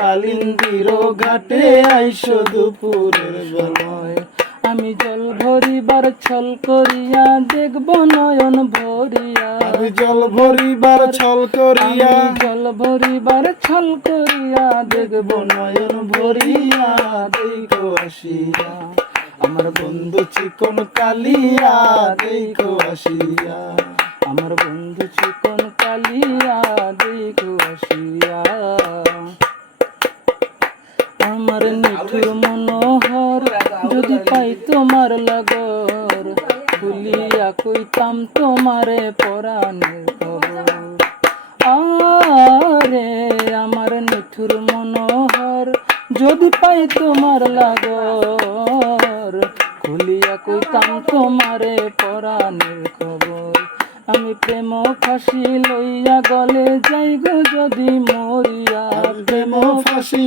কালিন্দির ঘাটে আইসো দুপুরের সময় আমি জল ভরিবার ছল করিয়া দেখব নয়ন ভরিয়া। আমি জল ভরিবার ছল করিয়া। জল ভরিবার ছল করিয়া দেখব নয়ন ভরিয়া। দেখো আসিয়া। আমার বন্ধু চিকন কালিয়া দেখো আসিয়া। আমার বন্ধু চিকন কালিয়া দেখো আসিয়া। আমার নিঠুর মনোহর, যদি পাই তোমার লাগর খুলিয়া কইতাম তোমারে পরাণের আরে আমার নিঠুর মনোহর, যদি পাই তোমার লাগর খুলিয়া কইতাম তোমারে পরাণের খবর। আমি প্রেম ফাঁসি লইয়া গলে যাই গো যদি মরিয়া প্রেম ফাঁসি